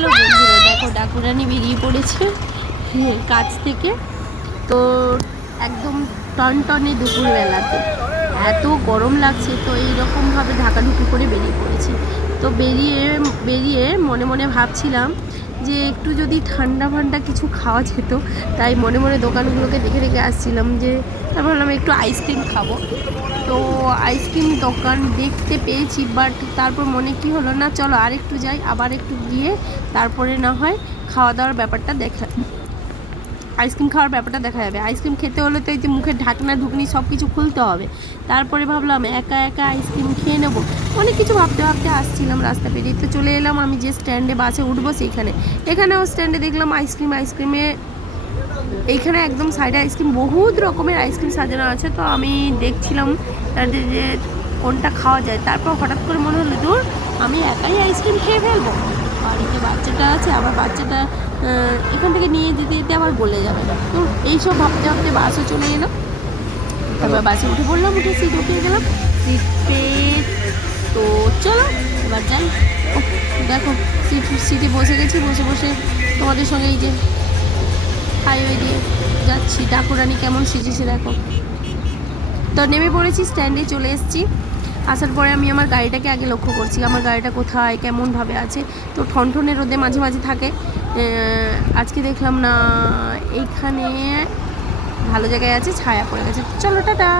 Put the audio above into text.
Hello বন্ধুরা, দেখো ডাকুরানি বেরিয়ে পড়েছে কাছ থেকে। তো একদম টনটনে দুপুরবেলাতে এত গরম লাগছে, তো এইরকমভাবে ঢাকাঢুকি করে বেরিয়ে পড়েছি। তো বেরিয়ে বেরিয়ে মনে মনে ভাবছিলাম যে একটু যদি ঠান্ডা ফান্ডা কিছু খাওয়া যেত, তাই মনে মনে দোকানগুলোকে দেখে দেখে আসছিলাম। যে তারপর ভাবলাম একটু আইসক্রিম খাবো। তো আইসক্রিম দোকান দেখতে পেয়েছি, বাট তারপর মনে কি হলো, না চলো আর একটু যাই, আবার একটু গিয়ে তারপরে না হয় খাওয়া দাওয়ার ব্যাপারটা আইসক্রিম খাওয়ার ব্যাপারটা দেখা যাবে। আইসক্রিম খেতে হলে তো এই যে মুখের ঢাকনা ঢুকনি সব কিছু খুলতে হবে। তারপরে ভাবলাম একা একা আইসক্রিম খেয়ে নেবো। অনেক কিছু ভাবতে ভাবতে আসছিলাম, রাস্তা পেরিয়ে তো চলে এলাম আমি যে স্ট্যান্ডে বাসে উঠবো সেইখানে। এখানেও স্ট্যান্ডে দেখলাম আইসক্রিমে এইখানে একদম সাইডে আইসক্রিম, বহুত রকমের আইসক্রিম সাজানো আছে। তো আমি দেখছিলাম যে কোনটা খাওয়া যায়। তারপর হঠাৎ করে মনে হলো, দূর, আমি একাই আইসক্রিম খেয়ে ফেলবো, বাড়িতে বাচ্চাটা আছে, আবার বাচ্চাটা এখান থেকে নিয়ে যেতে যেতে আবার বলে যাবে। তো এইসব ভাবতে ভাবতে বাসও চলে এলো। তারপর বাসে উঠে পড়লাম, উঠে সিট উঠে গেলাম, সিট পেয়ে তো চলো এবার যাই। দেখো সিটে বসে গেছি, বসে বসে তোমাদের সঙ্গে এই যে হাইওয়ে দিয়ে যাচ্ছি। ডাকুরানি কেমন সেজেছে দেখো। তো নেমে পড়েছি, স্ট্যান্ডে চলে এসেছি। আসার পরে আমি আমার গাড়িটাকে আগে লক্ষ্য করছি, আমার গাড়িটা কোথায় কেমনভাবে আছে। তো ঠনঠনে রোদে মাঝে মাঝে থাকে, আজকে দেখলাম না এইখানে ভালো জায়গায় আছে, ছায়া পড়ে গেছে। চলো টাটা।